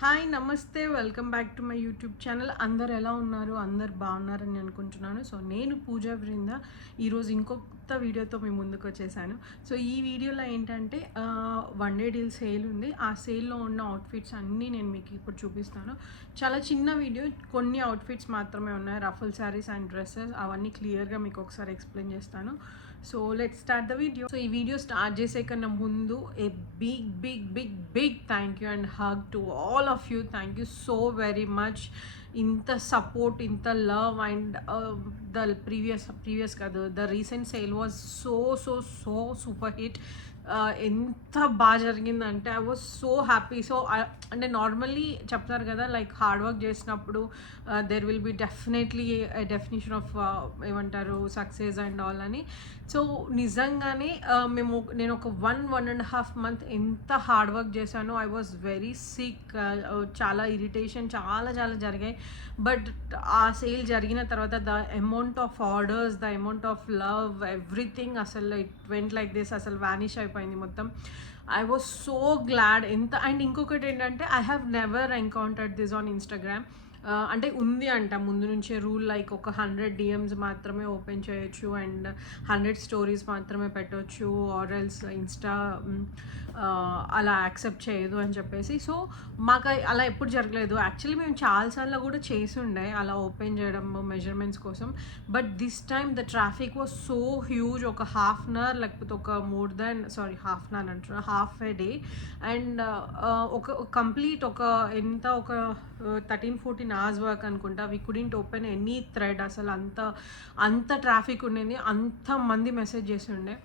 Hi నమస్తే welcome back to my YouTube channel. అందరు ఎలా ఉన్నారు? అందరు బాగున్నారని అనుకుంటున్నాను. సో నేను పూజా బృంద ఈరోజు ఇంకొక వీడియోతో మీ ముందుకు వచ్చేసాను. సో ఈ వీడియోలో ఏంటంటే వన్ డే డీల్ సేల్ ఉంది. ఆ సేల్లో ఉన్న అవుట్ఫిట్స్ అన్నీ నేను మీకు ఇప్పుడు చూపిస్తాను. చాలా చిన్న వీడియో, కొన్ని అవుట్ఫిట్స్ మాత్రమే ఉన్నాయి. రఫుల్ శారీస్ అండ్ డ్రెస్సెస్ అవన్నీ క్లియర్గా మీకు ఒకసారి ఎక్స్ప్లెయిన్ చేస్తాను. So let's start the video. So ఈ వీడియో స్టార్ట్ చేసే కన్నా ముందు a big thank you and hug to all of you. Thank you so very much. ఇంత సపోర్ట్, ఇంత లవ్ అండ్ ద ప్రీవియస్ కాదు, the recent sale was so super hit. ఎంత బాగా జరిగిందంటే I was so happy. So అంటే normally చెప్తారు కదా, like hard work చేసినప్పుడు there will be definitely definition of ఏమంటారు సక్సెస్ అండ్ ఆల్ అని. సో నిజంగానే నేను ఒక 1.5 month ఎంత హార్డ్ వర్క్ చేశానో. ఐ వాజ్ వెరీ సిక్, చాలా ఇరిటేషన్ చాలా జరిగాయి. బట్ ఆ సేల్ జరిగిన తర్వాత the amount of orders, the amount of love, everything అసలు ఇట్ వెంట్ లైక్ దిస్. అసలు వ్యానిష్ అయిపోయింది మొత్తం. I was so glad. ఎంత అండ్ ఇంకొకటి ఏంటంటే I have never encountered this on Instagram. అంటే ఉంది అంట ముందు నుంచే రూల్, లైక్ ఒక 100 DMs మాత్రమే ఓపెన్ చేయొచ్చు అండ్ 100 స్టోరీస్ మాత్రమే పెట్టవచ్చు, ఆర్ఎల్స్ ఇన్స్టా అలా యాక్సెప్ట్ చేయదు అని చెప్పేసి. సో మాకు అలా ఎప్పుడు జరగలేదు. యాక్చువల్లీ మేము చాలాసార్లు కూడా చేసి ఉండే అలా ఓపెన్ చేయడం మెజర్మెంట్స్ కోసం. But this time the traffic was so huge. ఒక హాఫ్ అన్ అవర్ లేకపోతే ఒక హాఫ్ అన్ అవర్ అంటున్నా, హాఫ్ ఏ డే. అండ్ ఒక కంప్లీట్ ఒక 13-14 hours వర్క్ అనుకుంటా. We couldn't open any thread. అసలు అంత ట్రాఫిక్ ఉండేది, అంతమంది మెసేజ్ చేసి ఉండే.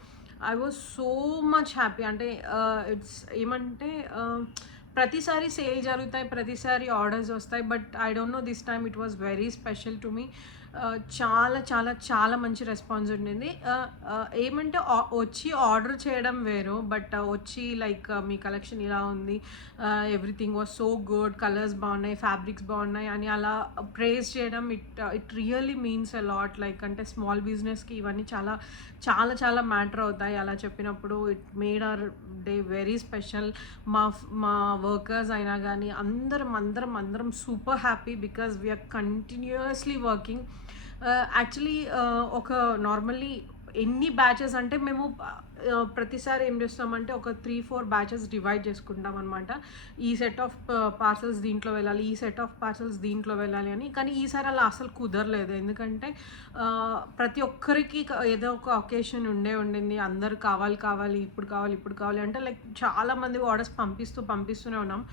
I was so much happy. అంటే ఇట్స్ ఏమంటే ప్రతిసారి సేల్ జరుగుతాయి, ప్రతిసారి ఆర్డర్స్ వస్తాయి. But I don't no, this time it was very special to me. చాలా మంచి రెస్పాన్స్ ఉండింది. ఏమంటే వచ్చి ఆర్డర్ చేయడం వేరు, బట్ వచ్చి లైక్ మీ కలెక్షన్ ఇలా ఉంది, everything was so good, colours బాగున్నాయి, ఫ్యాబ్రిక్స్ బాగున్నాయి అని అలా ప్రేజ్ చేయడం, it really means a lot. Like అంటే స్మాల్ బిజినెస్కి ఇవన్నీ చాలా మ్యాటర్ అవుతాయి. అలా చెప్పినప్పుడు it made our day very special. మా వర్కర్స్ అయినా కానీ అందరం super happy because we are continuously working. Actually ఒక నార్మల్లీ ఎన్ని బ్యాచెస్ అంటే మేము ప్రతిసారి ఏం చేస్తామంటే ఒక 3-4 బ్యాచెస్ డివైడ్ చేసుకుంటాం అనమాట. ఈ సెట్ ఆఫ్ పార్సల్స్ దీంట్లో వెళ్ళాలి, ఈ సెట్ ఆఫ్ పార్సల్స్ దీంట్లో వెళ్ళాలి అని. కానీ ఈసారి అలా అసలు కుదరలేదు. ఎందుకంటే ప్రతి ఒక్కరికి ఏదో ఒక ఒకేషన్ ఉండింది. అందరు కావాలి, ఇప్పుడు కావాలి అంటే లైక్ చాలామంది ఆర్డర్స్ పంపిస్తూనే ఉన్నాం.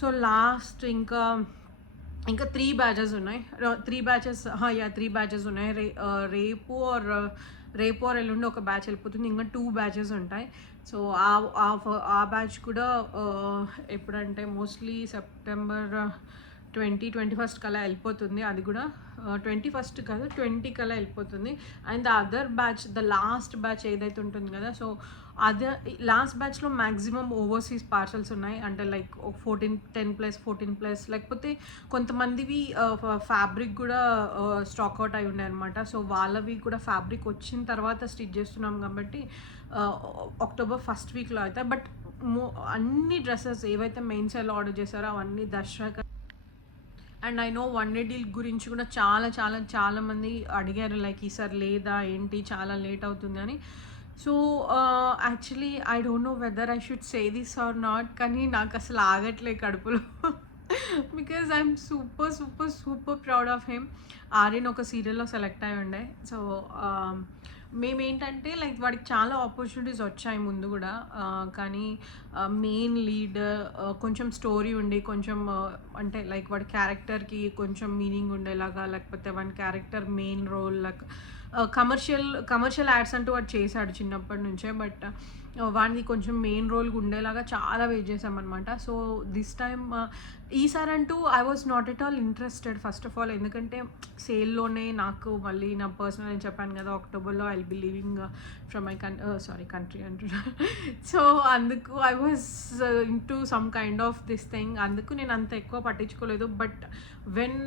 సో లాస్ట్ ఇంకా 3 బ్యాచెస్ ఉన్నాయి. 3 బ్యాచెస్ ఉన్నాయి. రేపు ఆర్ ఎల్లుండి ఒక బ్యాచ్ వెళ్ళిపోతుంది. ఇంకా 2 బ్యాచెస్ ఉంటాయి. సో ఆ బ్యాచ్ కూడా ఎప్పుడంటే మోస్ట్లీ సెప్టెంబర్ 21st కల్లా వెళ్ళిపోతుంది. అది కూడా 21st కాదు, 20 కల్లా వెళ్ళిపోతుంది. And the other batch, the last batch ఏదైతే ఉంటుంది కదా, సో అదే లాస్ట్ బ్యాచ్లో మ్యాక్సిమం ఓవర్సీస్ పార్సల్స్ ఉన్నాయి. అంటే లైక్ 10+14+, లేకపోతే కొంతమందివి ఫ్యాబ్రిక్ కూడా స్టాక్అవుట్ అయి ఉన్నాయి అనమాట. సో వాళ్ళవి కూడా ఫ్యాబ్రిక్ వచ్చిన తర్వాత స్టిచ్ చేస్తున్నాం కాబట్టి October 1st వీక్లో అవుతాయి. బట్ అన్ని డ్రెస్సెస్ ఏవైతే మెయిన్ సేల్ ఆర్డర్ చేశారో అవన్నీ Dasara. And I know one day deal గురించి కూడా చాలా మంది అడిగారు, లైక్ ఈసారి లేదా ఏంటి, చాలా లేట్ అవుతుంది అని. So actually I don't know whether I should say this or not, కానీ నాకు అసలు ఆగట్లే కడుపులో. Because I'm super proud of him. Aryan ఒక సీరియల్లో సెలెక్ట్ అయి ఉండే. సో మేమేంటంటే లైక్ వాడికి చాలా ఆపర్చునిటీస్ వచ్చాయి ముందు కూడా. కానీ మెయిన్ లీడ్ కొంచెం స్టోరీ ఉండి, కొంచెం అంటే లైక్ వాడి క్యారెక్టర్కి కొంచెం మీనింగ్ ఉండేలాగా, లేకపోతే వాడి character main role like commercial ads అంటూ వాడు చేశాడు చిన్నప్పటి నుంచే. బట్ వాడిని కొంచెం మెయిన్ రోల్గా ఉండేలాగా చాలా వెయిట్ చేసామన్నమాట. సో దిస్ టైమ్ ఈసారి అంటూ I was not at all interested first of all. ఎందుకంటే సేల్లోనే నాకు మళ్ళీ నా పర్సనల్ అని చెప్పాను కదా, అక్టోబర్లో I will be leaving from my country అంటున్నా. సో అందుకు I was into some kind of this thing. అందుకు నేను అంత ఎక్కువ పట్టించుకోలేదు. బట్ వెన్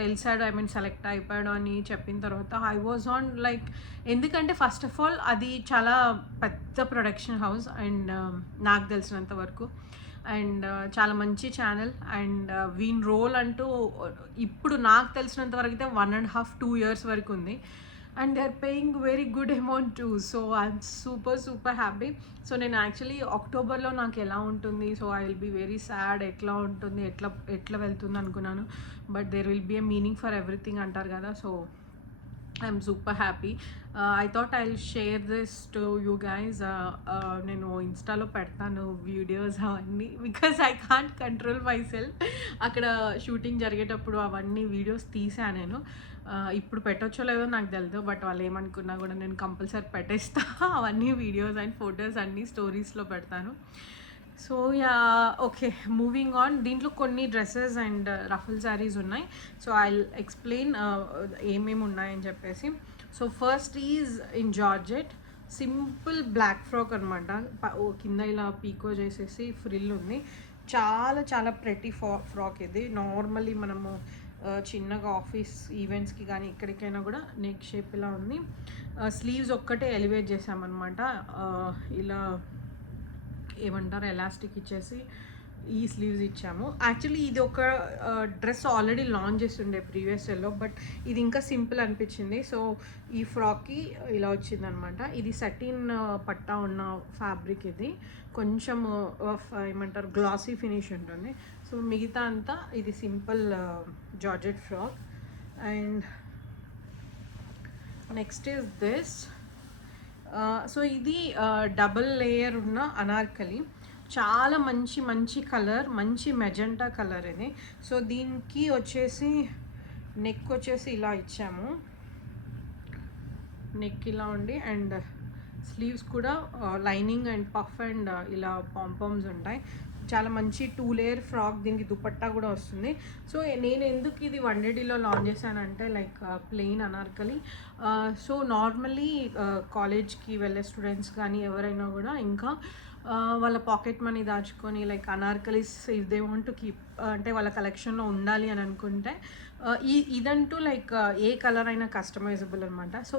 తెలిసాడు, సెలెక్ట్ అయిపోయాడు అని చెప్పిన తర్వాత ఐ వాజ్ ఆన్ లైక్, ఎందుకంటే ఫస్ట్ ఆఫ్ ఆల్ అది చాలా పెద్ద ప్రొడక్షన్ హౌస్ అండ్ నాకు తెలిసినంత వరకు అండ్ చాలా మంచి ఛానల్. అండ్ వీన్ రోల్ అంటూ ఇప్పుడు నాకు తెలిసినంత వరకు అయితే 1.5-2 years వరకు ఉంది. And they are paying very good amount too. So I'm super happy. So నేను యాక్చువల్లీ అక్టోబర్లో నాకు ఎలా ఉంటుంది, so I will be very sad, ఎట్లా ఉంటుంది, ఎట్లా వెళ్తుంది అనుకున్నాను. But there will be a meaning for everything అంటారు కదా. So I'm super happy. I thought I will share this to you guys. నేను ఇన్స్టాలో పెడతాను వీడియోస్ అవన్నీ, because I can't control myself. అక్కడ షూటింగ్ జరిగేటప్పుడు అవన్నీ వీడియోస్ తీసాను నేను. ఇప్పుడు పెట్టొచ్చో లేదో నాకు తెలియదు, బట్ వాళ్ళు ఏమనుకున్నా కూడా నేను కంపల్సరీ పెట్టేస్తా. అవన్నీ వీడియోస్ అండ్ ఫొటోస్ అన్నీ స్టోరీస్లో పెడతాను. So yeah, okay, moving on. దీంట్లో కొన్ని డ్రెస్సెస్ అండ్ రఫుల్ శారీస్ ఉన్నాయి. సో ఐ ఎక్స్ప్లెయిన్ ఏమేమి ఉన్నాయని చెప్పేసి. So first is in georgette, simple black frock అనమాట. కింద ఇలా పీకో చేసేసి ఫ్రిల్ ఉంది. చాలా ప్రెటీ ఫ్రాక్ ఇది. నార్మల్లీ మనము చిన్నగా ఆఫీస్ ఈవెంట్స్కి కానీ ఎక్కడికైనా కూడా నెక్ షేప్ ఇలా ఉంది. స్లీవ్స్ ఒక్కటే ఎలివేట్ చేసామన్నమాట. ఇలా ఏమంటారు, ఎలాస్టిక్ ఇచ్చేసి ఈ స్లీవ్స్ ఇచ్చాము. యాక్చువల్లీ ఇది ఒక డ్రెస్ ఆల్రెడీ లాంచ్ చేస్తుండే ప్రీవియస్ ఇయర్లో, బట్ ఇది ఇంకా సింపుల్ అనిపించింది. సో ఈ ఫ్రాక్కి ఇలా వచ్చిందనమాట. ఇది సటిన్ పట్టా ఉన్న ఫ్యాబ్రిక్. ఇది కొంచెం ఏమంటారు, గ్లాసీ ఫినిష్ ఉంటుంది. సో మిగతా అంతా ఇది simple georgette frock. And next is this. So ఇది డబుల్ లేయర్ ఉన్న అనార్కలి. చాలా మంచి కలర్, మంచి మెజెంటా కలర్ ఇది. సో దీనికి వచ్చేసి నెక్ వచ్చేసి ఇలా ఇచ్చాము. నెక్ ఇలా ఉండి అండ్ స్లీవ్స్ కూడా లైనింగ్ అండ్ పఫ్ అండ్ ఇలా పాంపామ్స్ ఉంటాయి. చాలా మంచి 2 లేయర్ ఫ్రాక్. దీనికి దుపట్టా కూడా వస్తుంది. సో నేను ఎందుకు ఇది 180లో లాంచ్ చేశానంటే like plain Anarkali. So normally కాలేజ్కి వెళ్ళే స్టూడెంట్స్ కానీ ఎవరైనా కూడా ఇంకా వాళ్ళ పాకెట్ మనీ దాచుకొని like anarkalis if they want to keep, అంటే వాళ్ళ కలెక్షన్లో ఉండాలి అని అనుకుంటే ఇదంటూ లైక్ ఏ కలర్ అయినా కస్టమైజబుల్ అనమాట. సో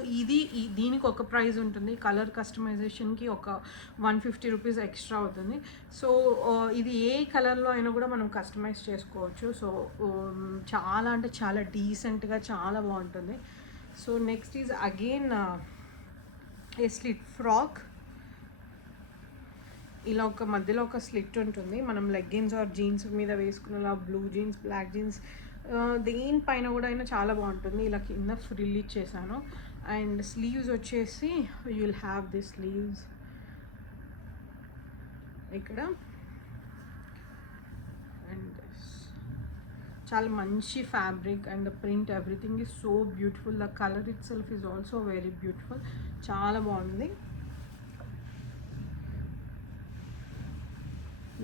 దీనికి ఒక ప్రైస్ ఉంటుంది. కలర్ కస్టమైజేషన్కి ఒక 150 రూపీస్ ఎక్స్ట్రా అవుతుంది. సో ఇది ఏ కలర్లో అయినా కూడా మనం కస్టమైజ్ చేసుకోవచ్చు. సో చాలా అంటే చాలా డీసెంట్గా చాలా బాగుంటుంది. So next is again A slit frock. ఇలా ఒక మధ్యలో ఒక స్లిట్ ఉంటుంది. మనం లెగ్గిన్స్ ఆర్ జీన్స్ మీద వేసుకున్న బ్లూ జీన్స్, బ్లాక్ జీన్స్ దేనిపైన కూడా అయినా చాలా బాగుంటుంది. ఇలా కింద ఫ్రిల్ ఇచ్చేసాను. అండ్ స్లీవ్స్ వచ్చేసి you will have the sleeves ఇక్కడ. అండ్ చాలా మంచి fabric and the print everything is so beautiful. The colour it self is also very beautiful. చాలా బాగుంది.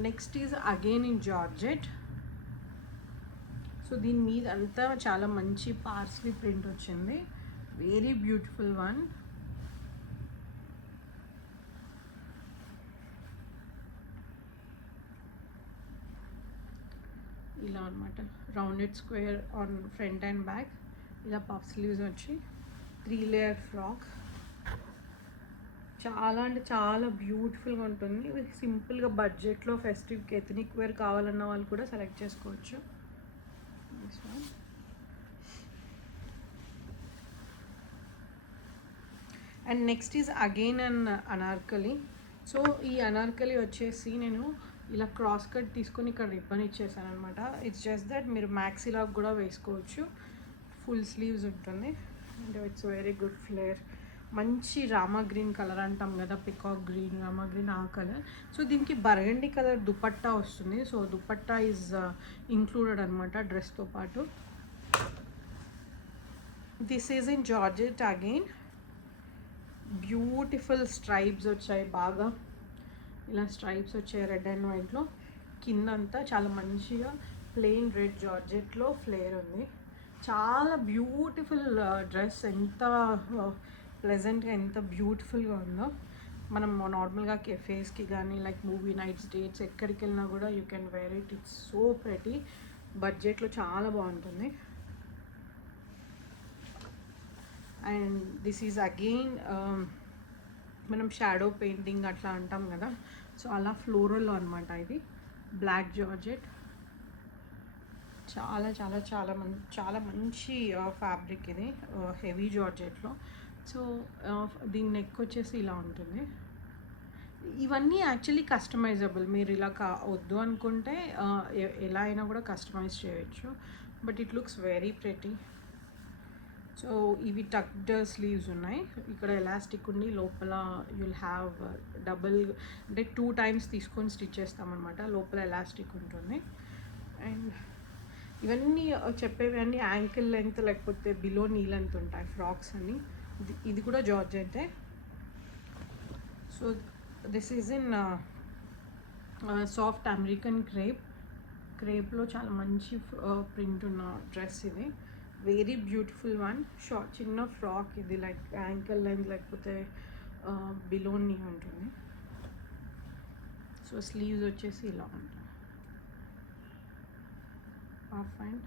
Next is again in georgette. So దీని మీద అంతా చాలా మంచి పార్స్లీ ప్రింట్ వచ్చింది. Very beautiful one. ఇలా అనమాట, rounded square on front and back. ఇలా పఫ్ స్లీవ్స్ వచ్చి 3 లేయర్ ఫ్రాక్. చాలా అంటే చాలా బ్యూటిఫుల్గా ఉంటుంది. సింపుల్గా బడ్జెట్లో ఫెస్టివ్కి ఎథనిక్ వేర్ కావాలన్న వాళ్ళు కూడా సెలెక్ట్ చేసుకోవచ్చు. And next is again an Anarkali. So ఈ అనార్కలి వచ్చేసి నేను ఇలా క్రాస్ కట్ తీసుకొని ఇక్కడ రిబ్బన్ ఇచ్చేసాను అనమాట. ఇట్స్ జస్ట్ దట్ మీరు మ్యాక్సీలాగా కూడా వేసుకోవచ్చు. ఫుల్ స్లీవ్స్ ఉంటుంది and it's very good flare. మంచి రామా గ్రీన్ కలర్ అంటాం కదా, పికాక్ గ్రీన్, రామా గ్రీన్, ఆ కలర్. సో దీనికి బర్గండి కలర్ దుపట్టా వస్తుంది. సో దుపట్టా ఈజ్ ఇంక్లూడెడ్ అనమాట డ్రెస్తో పాటు. This is in georgette again. Beautiful stripes వచ్చాయి, బాగా ఇలా స్ట్రైప్స్ వచ్చాయి రెడ్ అండ్ వైట్లో. కిందంతా చాలా మంచిగా ప్లెయిన్ రెడ్ జార్జెట్లో ఫ్లేర్ ఉంది. చాలా బ్యూటిఫుల్ డ్రెస్. ఎంత ప్లెజెంట్గా, ఎంత బ్యూటిఫుల్గా ఉందో. మనం నార్మల్గా కెఫేస్కి కానీ లైక్ మూవీ నైట్స్, డేట్స్ ఎక్కడికి వెళ్ళినా కూడా you can wear it. It's so pretty. బడ్జెట్లో చాలా బాగుంటుంది. అండ్ దిస్ ఈజ్ అగైన్ మనం షాడో పెయింటింగ్ అట్లా అంటాం కదా, సో అలా ఫ్లోరల్లో అనమాట ఇది. Black georgette. చాలా చాలా చాలా మంచి ఫ్యాబ్రిక్ ఇది, హెవీ జార్జెట్లో. సో దీని నెక్ వచ్చేసి ఇలా ఉంటుంది. ఇవన్నీ యాక్చువల్లీ కస్టమైజబుల్. మీరు ఇలా వద్దు అనుకుంటే ఎలా అయినా కూడా కస్టమైజ్ చేయొచ్చు. But it looks very pretty. So ఇవి టక్డ్ స్లీవ్స్ ఉన్నాయి. ఇక్కడ ఎలాస్టిక్ ఉండి లోపల యుల్ హ్యావ్ డబుల్, అంటే 2 times తీసుకొని స్టిచ్ చేస్తామన్నమాట. లోపల ఎలాస్టిక్ ఉంటుంది. అండ్ ఇవన్నీ చెప్పేవి అన్నీ యాంకిల్ లెంత్ లేకపోతే బిలో నీ లెంత్ ఉంటాయి ఫ్రాక్స్ అన్ని. ఇది కూడా georgette. So this is in soft American క్రేప్లో చాలా మంచి ప్రింట్ ఉన్న డ్రెస్ ఇది. Very beautiful one. చిన్న ఫ్రాక్ ఇది, లైక్ యాంకిల్ లెంత్ లేకపోతే బిలో నీ ఉంటుంది. సో స్లీవ్స్ వచ్చేసి ఇలా ఉంటుంది. హాఫ్ అండ్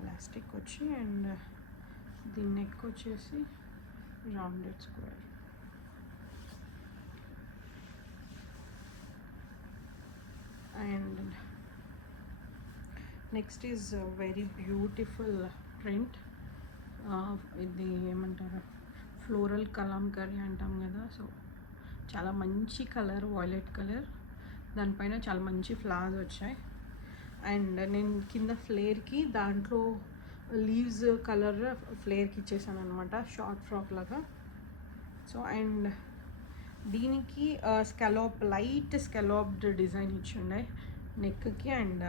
ఎలాస్టిక్ వచ్చి, అండ్ దీని నెక్ వచ్చేసి rounded square. And next is very beautiful print. ఇది ఏమంటారు, ఫ్లోరల్ కలంకరీ అంటాం కదా. సో చాలా మంచి కలర్, వాయిలెట్ కలర్. దానిపైన చాలా మంచి ఫ్లవర్స్ వచ్చాయి. అండ్ నేను కింద ఫ్లేర్కి దాంట్లో లీవ్స్ కలర్ ఫ్లేర్కి ఇచ్చేసాను అనమాట, షార్ట్ ఫ్రాక్ లాగా. సో అండ్ దీనికి లైట్ స్కెలాప్డ్ డిజైన్ ఇచ్చిండే నెక్కి అండ్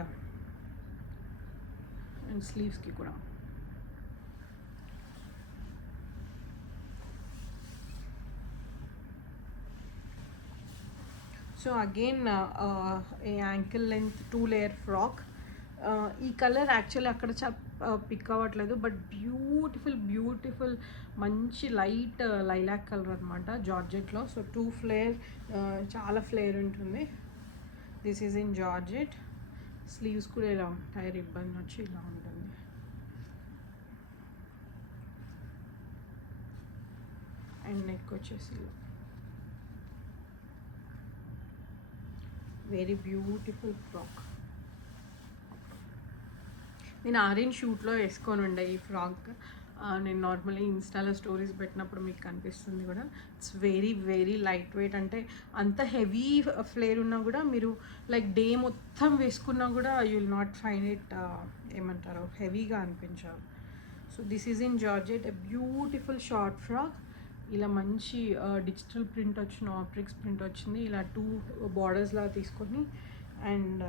స్లీవ్స్కి కూడా. So again ankle length 2 layer frock. ఈ కలర్ యాక్చువల్లీ అక్కడ పిక్ అవ్వట్లేదు, బట్ బ్యూటిఫుల్ మంచి లైట్ లైలాక్ కలర్ అనమాట జార్జెట్లో. సో 2 flare, చాలా ఫ్లేర్ ఉంటుంది. This is in georgette. Sleeves కూడా ఇలా ఉంటాయి, రిబ్బన్ వచ్చి ఇలా ఉంటుంది. అండ్ నెక్ వచ్చేసి వెరీ బ్యూటిఫుల్ ఫ్రాక్. నేను ఆరెంజ్ షూట్లో వేసుకొని ఉండే ఈ ఫ్రాక్. నేను నార్మల్లీ ఇన్స్టాలో స్టోరీస్ పెట్టినప్పుడు మీకు కనిపిస్తుంది కూడా. It's very light weight. అంటే అంత హెవీ ఫ్లేర్ ఉన్నా కూడా మీరు లైక్ డే మొత్తం వేసుకున్నా కూడా you will not find it ఏమంటారు హెవీగా అనిపించాలి. So this is in georgette, a beautiful short frock. ఇలా మంచి డిజిటల్ ప్రింట్ వచ్చిన ఆప్రిక్స్ ప్రింట్ వచ్చింది. ఇలా 2 borders లాగా తీసుకొని అండ్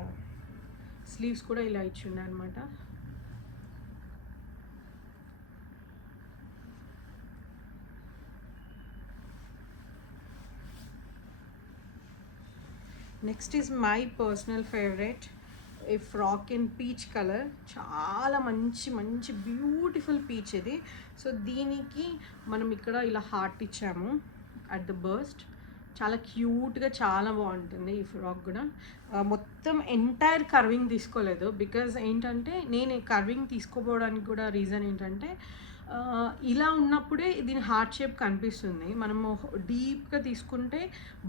స్లీవ్స్ కూడా ఇలా ఇచ్చిండే అనమాట. Next is my personal favourite, ఈ ఫ్రాక్ ఇన్ పీచ్ కలర్. చాలా మంచి బ్యూటిఫుల్ పీచ్ ఇది. సో దీనికి మనం ఇక్కడ ఇలా హార్ట్ ఇచ్చాము అట్ ద బర్స్ట్. చాలా క్యూట్గా చాలా బాగుంటుంది ఈ ఫ్రాక్ కూడా. మొత్తం ఎంటైర్ కర్వింగ్ తీసుకోలేదు, బికాజ్ ఏంటంటే నేను కర్వింగ్ తీసుకోపోవడానికి కూడా రీజన్ ఏంటంటే ఇలా ఉన్నప్పుడే దీని హార్ట్ షేప్ కనిపిస్తుంది. మనము డీప్గా తీసుకుంటే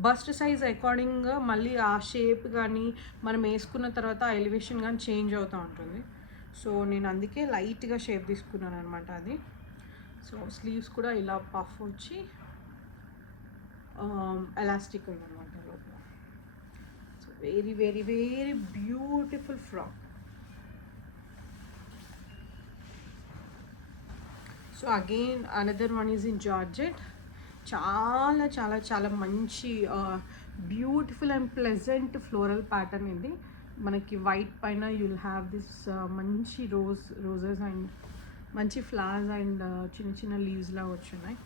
బస్ట్ సైజ్ అకార్డింగ్గా మళ్ళీ ఆ షేప్ కానీ మనం వేసుకున్న తర్వాత ఆ ఎలివేషన్ కానీ చేంజ్ అవుతూ ఉంటుంది. సో నేను అందుకే లైట్గా షేప్ తీసుకున్నాను అనమాట అది. సో స్లీవ్స్ కూడా ఇలా పఫ్ వచ్చి ఎలాస్టిక్ ఉందన్నమాట లోపల. So very beautiful frock. So again another one is in georgette. చాలా మంచి beautiful and pleasant floral pattern ఇది. మనకి వైట్ పైన యుల్ హ్యావ్ దిస్ మంచి రోజెస్ అండ్ మంచి ఫ్లవర్స్ అండ్ చిన్న లీవ్స్ లాగా వచ్చున్నాయి.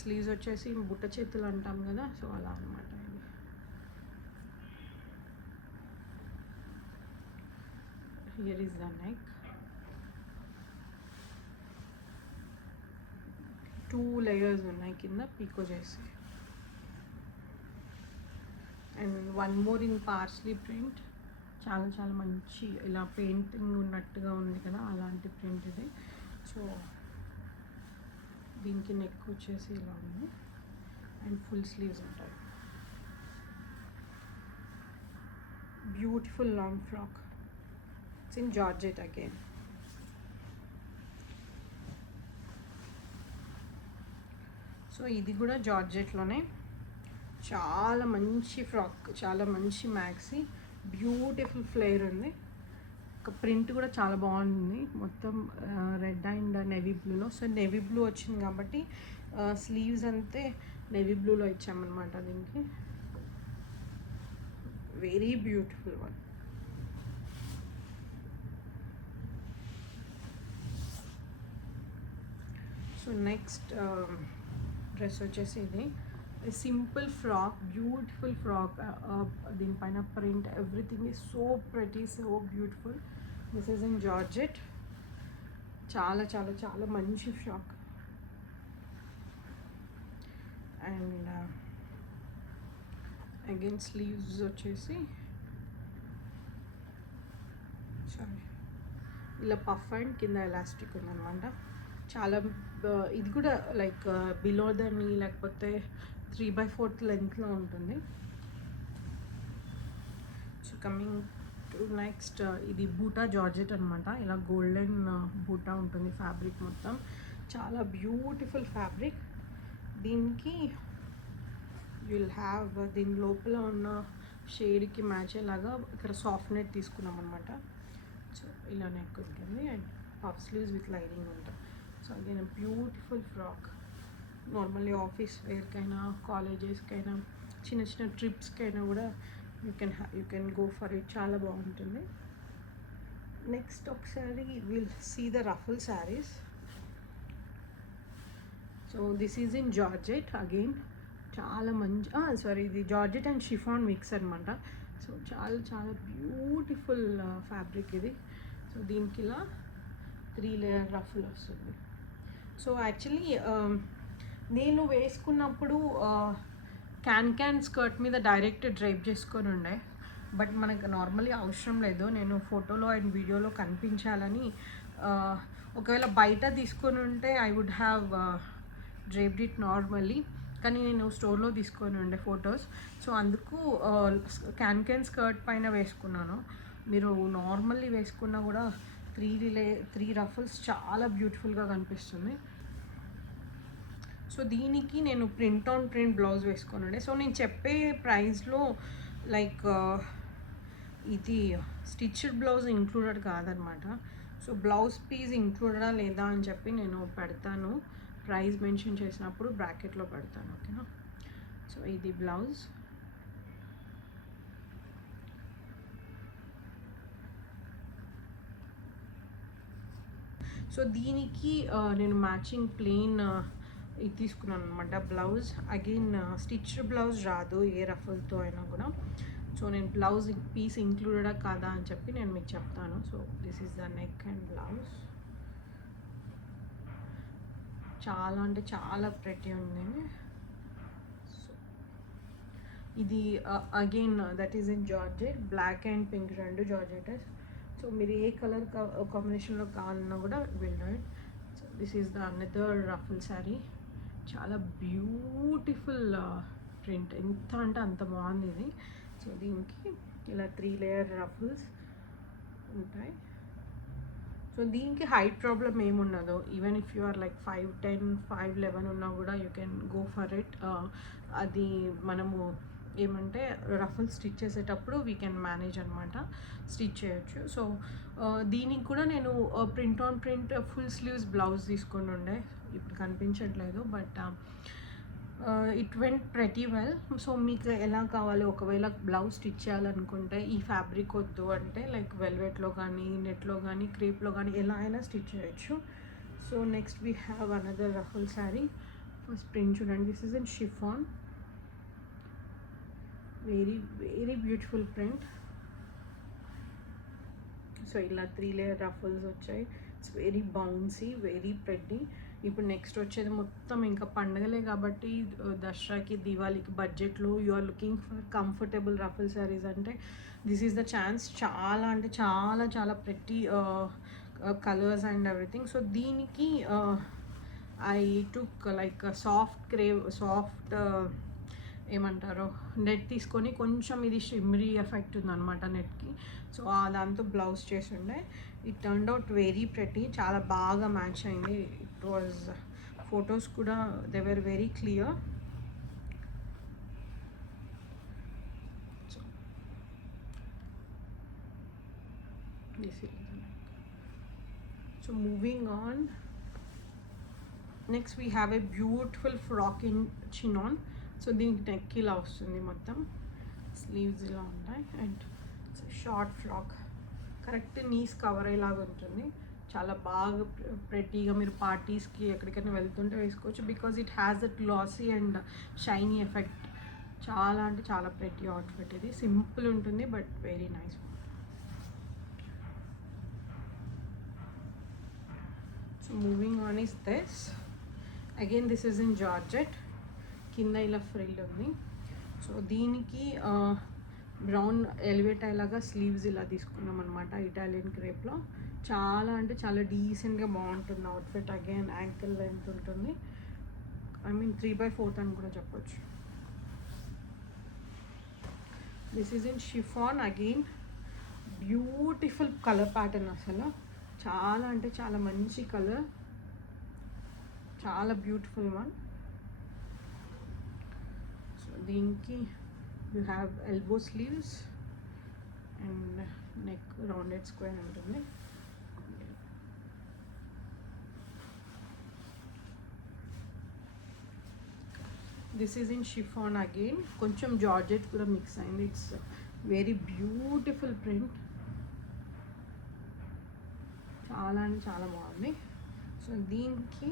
స్లీవ్స్ వచ్చేసి బుట్ట చేతులు అంటాం కదా, సో అలా అనమాట. Here is the neck. 2 layers ఉన్నాయి కింద పీకో చేసి. And 1 more in parsley print. చాలా మంచి ఇలా పెయింటింగ్ ఉన్నట్టుగా ఉంది కదా, అలాంటి ప్రింట్ ఇది. సో దీనికి నెక్ వచ్చేసి ఇలా ఉంది అండ్ ఫుల్ స్లీవ్స్ ఉంటాయి. Beautiful long frock. It's in georgette again. So ఇది కూడా జార్జెట్లోనే చాలా మంచి ఫ్రాక్, చాలా మంచి మ్యాక్సీ, బ్యూటిఫుల్ ఫ్లేర్ ఉంది. ఒక ప్రింట్ కూడా చాలా బాగుంది, మొత్తం రెడ్ అండ్ నేవీ బ్లూలో. సో నేవీ బ్లూ వచ్చింది కాబట్టి స్లీవ్స్ అంతే నేవీ బ్లూలో ఇచ్చామన్నమాట దీనికి. Very beautiful one. So next dress వచ్చేసి ఇది సింపుల్ ఫ్రాక్, బ్యూటిఫుల్ ఫ్రాక్. దీనిపైన print everything is so pretty, so beautiful. This is in georgette. చాలా చాలా చాలా మంచి ఫ్రాక్. అండ్ అగైన్ స్లీవ్స్ వచ్చేసి సారీ ఇలా పఫ్ అండ్ కింద ఎలాస్టిక్ ఉందన్నమాట. చాలా ఇది కూడా లైక్ బిలో దని లేకపోతే 3/4 లెంత్లో ఉంటుంది. సో కమింగ్ టు నెక్స్ట్, ఇది బూటా జార్జెట్ అనమాట. ఇలా గోల్డెన్ బూటా ఉంటుంది ఫ్యాబ్రిక్ మొత్తం. చాలా బ్యూటిఫుల్ ఫ్యాబ్రిక్. దీనికి విల్ హ్యావ్ దీని లోపల ఉన్న షేడ్కి మ్యాచ్ అయ్యేలాగా ఇక్కడ సాఫ్ట్ నెట్ తీసుకున్నాం అనమాట. సో ఇలా నెక్ ఉంటుంది and puff sleeves with lining ఉంటుంది. So again beautiful frock. Normally office వేర్కైనా, కాలేజెస్కైనా, చిన్న చిన్న ట్రిప్స్కైనా కూడా you can go for it. చాలా బాగుంటుంది. నెక్స్ట్ ఒకసారి will see the ruffle saris. So this is in georgette again. చాలా మంచి సారీ ఇది జార్జెట్ అండ్ షిఫాన్ మిక్స్ అనమాట. సో చాలా చాలా బ్యూటిఫుల్ ఫ్యాబ్రిక్ ఇది. సో దీనికి ఇలా 3 లేయర్ రఫుల్ వస్తుంది. సో యాక్చువల్లీ నేను వేసుకున్నప్పుడు క్యాన్ స్కర్ట్ మీద డైరెక్ట్ డ్రైప్ చేసుకొని ఉండే, బట్ మనకు నార్మల్లీ అవసరం లేదు. నేను ఫోటోలో అండ్ వీడియోలో కనిపించాలని ఒకవేళ బయట తీసుకొని ఉంటే I would have draped it normally, కానీ నేను స్టోర్లో తీసుకొని ఉండే ఫొటోస్. సో అందుకు క్యాన్ స్కర్ట్ పైన వేసుకున్నాను. మీరు నార్మల్లీ వేసుకున్నా కూడా 3 రఫల్స్ చాలా బ్యూటిఫుల్గా కనిపిస్తుంది. సో దీనికి నేను ప్రింట్ ఆన్ ప్రింట్ బ్లౌజ్ వేసుకొని ఉండే. సో నేను చెప్పే ప్రైస్లో లైక్ ఇది స్టిచ్డ్ బ్లౌజ్ ఇంక్లూడెడ్ కాదనమాట. సో బ్లౌజ్ పీస్ ఇంక్లూడెడా లేదా అని చెప్పి నేను పెడతాను, ప్రైస్ మెన్షన్ చేసినప్పుడు బ్రాకెట్లో పెడతాను, ఓకేనా. సో ఇది బ్లౌజ్. సో దీనికి నేను మ్యాచింగ్ ప్లెయిన్ ఇది తీసుకున్నాను అనమాట బ్లౌజ్. అగైన్ స్టిచ్డ్ బ్లౌజ్ రాదు ఏ రఫల్తో అయినా కూడా. సో నేను బ్లౌజ్ పీస్ ఇంక్లూడెడా కాదా అని చెప్పి నేను మీకు చెప్తాను. So this is the neck and blouse. చాలా అంటే చాలా ప్రెటీ ఉంది. సో ఇది again that is in georgette. Black and pink రెండు జార్జెటెస్. సో మీరు ఏ కలర్ కాంబినేషన్లో కావాలన్నా కూడా will do it. So this is the another ruffle sari. చాలా బ్యూటిఫుల్ ప్రింట్, ఎంత అంటే అంత బాగుంది ఇది. సో దీనికి ఇలా 3 లేయర్ రఫుల్స్ ఉంటాయి. సో దీనికి హైట్ ప్రాబ్లం ఏముండదు. Even if you are like 5'10", 5'11" ఉన్నా కూడా you can go for it. అది మనము ఏమంటే రఫుల్ స్టిచ్ చేసేటప్పుడు వీ కెన్ మేనేజ్ అనమాట, స్టిచ్ చేయొచ్చు. సో దీనికి కూడా నేను print on print full sleeves blouse తీసుకొని ఉండే, ఇప్పుడు కనిపించట్లేదు, but it went pretty well. So మీకు ఎలా కావాలి, ఒకవేళ బ్లౌజ్ స్టిచ్ చేయాలనుకుంటే ఈ ఫ్యాబ్రిక్ వద్దు అంటే లైక్ వెల్వెట్లో కానీ, నెట్లో కానీ, క్రేప్లో కానీ ఎలా అయినా స్టిచ్ చేయొచ్చు. So next we have another ruffle sari. First print చూడండి, this is in chiffon. Very very beautiful print. So ఇలా 3 లేయర్ రఫుల్స్ వచ్చాయి. It's very bouncy, very pretty. ఇప్పుడు నెక్స్ట్ వచ్చేది మొత్తం ఇంకా పండగలే కాబట్టి దసరాకి, దివాళీకి బడ్జెట్లో you are looking for comfortable ruffle saris అంటే దిస్ ఈజ్ ద ఛాన్స్. చాలా అంటే చాలా చాలా pretty colours and everything. So దీనికి ఐ టుక్ లైక్ సాఫ్ట్ ఏమంటారు నెట్ తీసుకొని కొంచెం ఇది షిమ్మరీ ఎఫెక్ట్ ఉందన్నమాట నెట్కి. సో దాంతో బ్లౌజ్ చేసి ఉండే. It turned out very pretty, చాలా బాగా మ్యాచ్ అయింది. ఇట్ వాజ్ ఫొటోస్ కూడా they were very clear. So moving on, next we have a beautiful frock in chinon. So దీనికి నెక్ ఇలా వస్తుంది, మొత్తం స్లీవ్స్ ఇలా ఉంటాయి and short frock, correct knees cover అయ్యేలాగా ఉంటుంది. చాలా బాగా ప్రెట్టీగా మీరు పార్టీస్కి ఎక్కడికైనా వెళ్తుంటే వేసుకోవచ్చు, because it has that glossy and shiny effect. చాలా అంటే చాలా ప్రెట్టీ అవుట్ఫిట్ ఇది. సింపుల్ ఉంటుంది but very nice. So moving on is this. Again this is in Georgette. కింద ఇలా ఫ్రిల్ ఉంది. సో దీనికి బ్రౌన్ ఎలివేట్ అయ్యేలాగా స్లీవ్స్ ఇలా తీసుకున్నాం అనమాట ఇటాలియన్ క్రేప్లో. చాలా అంటే చాలా డీసెంట్గా బాగుంటుంది అవుట్ఫిట్. అగైన్ యాంకిల్ లెంత్ ఉంటుంది, ఐ మీన్ 3/4 అని కూడా చెప్పొచ్చు. This is in chiffon. Again beautiful colour pattern, అసలు చాలా అంటే చాలా మంచి కలర్, చాలా బ్యూటిఫుల్ వన్. సో దీనికి you have elbow sleeves and neck rounded square ఉంటుంది. This is in chiffon. Again కొంచెం జార్జెట్ కూడా మిక్స్ అయింది. ఇట్స్ వెరీ బ్యూటిఫుల్ ప్రింట్, చాలా అంటే చాలా బాగుంది. సో దీనికి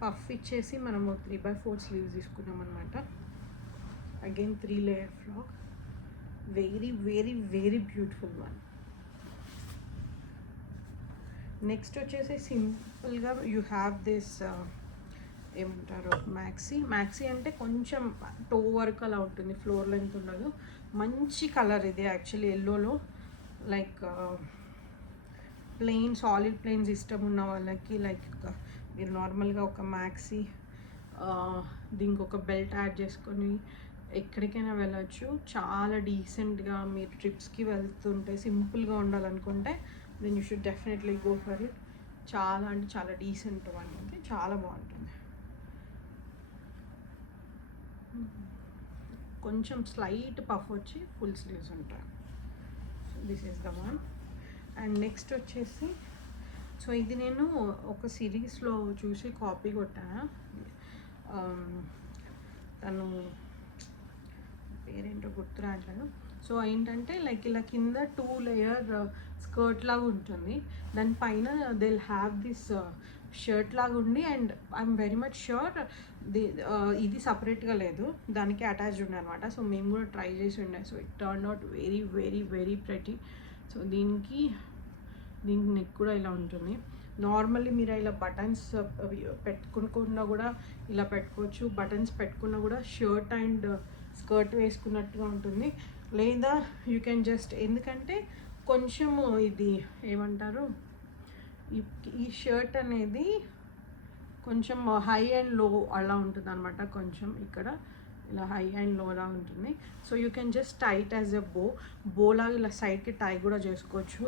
పఫ్ ఇచ్చేసి మనము 3/4 స్లీవ్స్ తీసుకున్నాం అనమాట. Again 3 layer frock, very very very beautiful one. Next వచ్చేసి సింపుల్గా యూ హ్యావ్ దిస్ ఏమంటారు మ్యాక్సీ అంటే కొంచెం టో వర్క్ అలా ఉంటుంది, ఫ్లోర్ లెంత్ ఉండదు. మంచి కలర్ ఇది యాక్చువల్లీ ఎల్లోలో. లైక్ ప్లెయిన్ సాలిడ్ ప్లెయిన్స్ ఇష్టం ఉన్న వాళ్ళకి, లైక్ మీరు నార్మల్గా ఒక మ్యాక్సీ దీనికి ఒక బెల్ట్ యాడ్ చేసుకొని ఎక్కడికైనా వెళ్ళచ్చు. చాలా డీసెంట్గా మీరు ట్రిప్స్కి వెళ్తుంటే సింపుల్గా ఉండాలనుకుంటే then you should definitely go for it. చాలా అంటే చాలా డీసెంట్ ఉంటుంది, చాలా బాగుంటుంది. కొంచెం స్లైట్ పఫ్ వచ్చి ఫుల్ స్లీవ్స్ ఉంటాయి. So this is the one. And next వచ్చేసి, సో ఇది నేను ఒక సిరీస్లో చూసి కాపీ కొట్టాను. తను పేరేంటో గుర్తు రావట్లేదు. సో ఏంటంటే లైక్ ఇలా కింద 2 లేయర్ స్కర్ట్ లాగా ఉంటుంది, దానిపైన they will have this shirt లాగా ఉండి, and I'm very much sure ఇది సపరేట్గా లేదు, దానికి అటాచ్డ్ ఉండే అనమాట. సో మేము కూడా ట్రై చేసి ఉండే. So it turn out very very very pretty. So దీనికి నెక్ కూడా ఇలా ఉంటుంది. నార్మల్లీ మీరు ఇలా బటన్స్ పెట్టుకున్నా కూడా ఇలా పెట్టుకోవచ్చు, బటన్స్ పెట్టుకున్నా కూడా షర్ట్ అండ్ స్కర్ట్ వేసుకున్నట్టుగా ఉంటుంది. లేదా యూ కెన్ జస్ట్, ఎందుకంటే కొంచెం ఇది ఏమంటారు ఈ షర్ట్ అనేది కొంచెం హై అండ్ లో అలా ఉంటుంది అనమాట. కొంచెం ఇక్కడ ఇలా హై అండ్ లోలా ఉంటుంది. So you can just tight as a బోలాగా ఇలా సైడ్కి టై కూడా చేసుకోవచ్చు.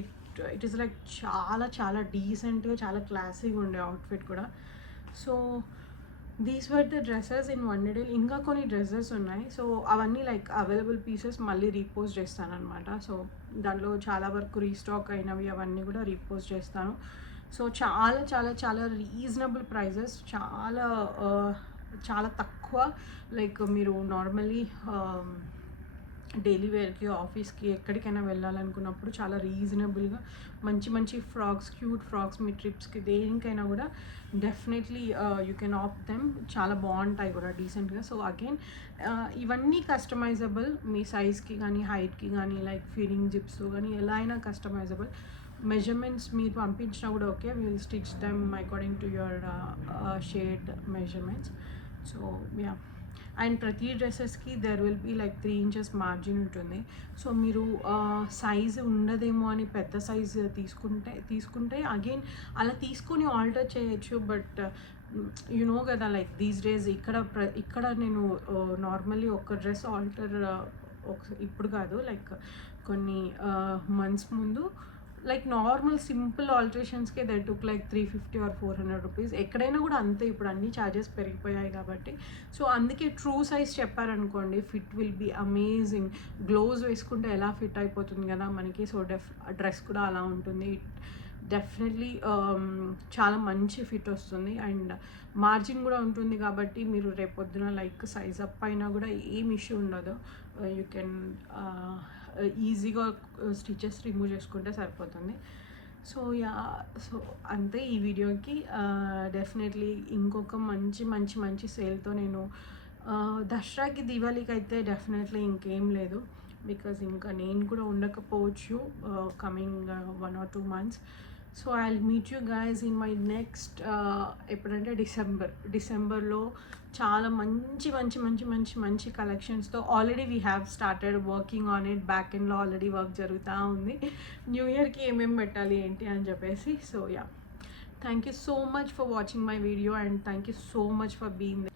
ఇట్ ఈస్ లైక్ చాలా చాలా డీసెంట్గా చాలా క్లాసీగా ఉండే అవుట్ఫిట్ కూడా. So these were the dresses in one day. ఇంకా కొన్ని డ్రెస్సెస్ ఉన్నాయి. సో అవన్నీ లైక్ అవైలబుల్ పీసెస్ మళ్ళీ రీపోస్ట్ చేస్తానమాట. సో దాంట్లో చాలా వరకు రీస్టాక్ అయినవి అవన్నీ కూడా రీపోస్ట్ చేస్తాను. సో చాలా చాలా చాలా రీజనబుల్ ప్రైజెస్, చాలా చాలా తక్కువ. లైక్ మీరు నార్మల్లీ డైలీ వేర్కి ఆఫీస్కి ఎక్కడికైనా వెళ్ళాలనుకున్నప్పుడు చాలా రీజనబుల్గా మంచి మంచి ఫ్రాక్స్, క్యూట్ ఫ్రాక్స్, మీ ట్రిప్స్కి దేనికైనా కూడా definitely you can opt them. చాలా బాగుంటాయి కూడా డీసెంట్గా. సో అగైన్ ఇవన్నీ కస్టమైజబుల్, మీ సైజ్కి కానీ హైట్కి కానీ, లైక్ ఫీడింగ్ జిప్స్ కానీ ఎలా అయినా కస్టమైజబుల్. మెజర్మెంట్స్ మీరు పంపించినా కూడా okay, will stitch them according to your shared measurements. So yeah, and ప్రతి డ్రెస్సెస్కి there will be like 3 inches margin ఉంటుంది. సో మీరు సైజ్ ఉండదేమో అని పెద్ద సైజ్ తీసుకుంటే అగైన్ అలా తీసుకొని ఆల్టర్ చేయొచ్చు. బట్ యు నో కదా, లైక్ దీస్ డేస్ ఇక్కడ నేను నార్మల్లీ ఒక డ్రెస్ ఆల్టర్ ఇప్పుడు కాదు, లైక్ కొన్ని మంత్స్ ముందు లైక్ నార్మల్ సింపుల్ ఆల్టరేషన్స్కే they took like 350 or 400 rupees. ఎక్కడైనా కూడా అంతే, ఇప్పుడు అన్ని ఛార్జెస్ పెరిగిపోయాయి కాబట్టి. సో అందుకే ట్రూ సైజ్ చెప్పారనుకోండి, fit will be amazing. Gloves వేసుకుంటే ఎలా ఫిట్ అయిపోతుంది కదా మనకి, సో డ్రెస్ కూడా అలా ఉంటుంది. డెఫినెట్లీ చాలా మంచి ఫిట్ వస్తుంది అండ్ మార్జిన్ కూడా ఉంటుంది కాబట్టి మీరు రేపొద్దున లైక్ సైజ్ అప్ అయినా కూడా ఏం ఇష్యూ ఉండదు. యూ కెన్ ఈజీగా స్టిచెస్ రిమూవ్ చేసుకుంటే సరిపోతుంది. సో సో అంతే ఈ వీడియోకి. డెఫినెట్లీ ఇంకొక మంచి మంచి మంచి సేల్తో నేను దసరాకి దివాళీకి అయితే డెఫినెట్లీ ఇంకేం లేదు, బికాజ్ ఇంకా నేను కూడా ఉండకపోవచ్చు coming 1 or 2 months. So I will meet you guys in my next ఎప్పుడంటే డిసెంబర్లో చాలా మంచి మంచి మంచి మంచి మంచి కలెక్షన్స్తో already we have started working on it. Back ఎండ్లో ఆల్రెడీ వర్క్ జరుగుతూ ఉంది, న్యూ ఇయర్కి ఏమేమి పెట్టాలి ఏంటి అని చెప్పేసి. So thank you so much for watching my video and thank you so much for being.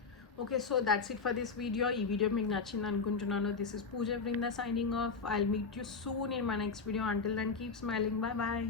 Okay, so that's it for this video. ఈ వీడియో మీకు నచ్చింది అనుకుంటున్నాను. This is Pooja Brinda signing off. I will meet you soon in my next video. Until then keep smiling. Bye bye.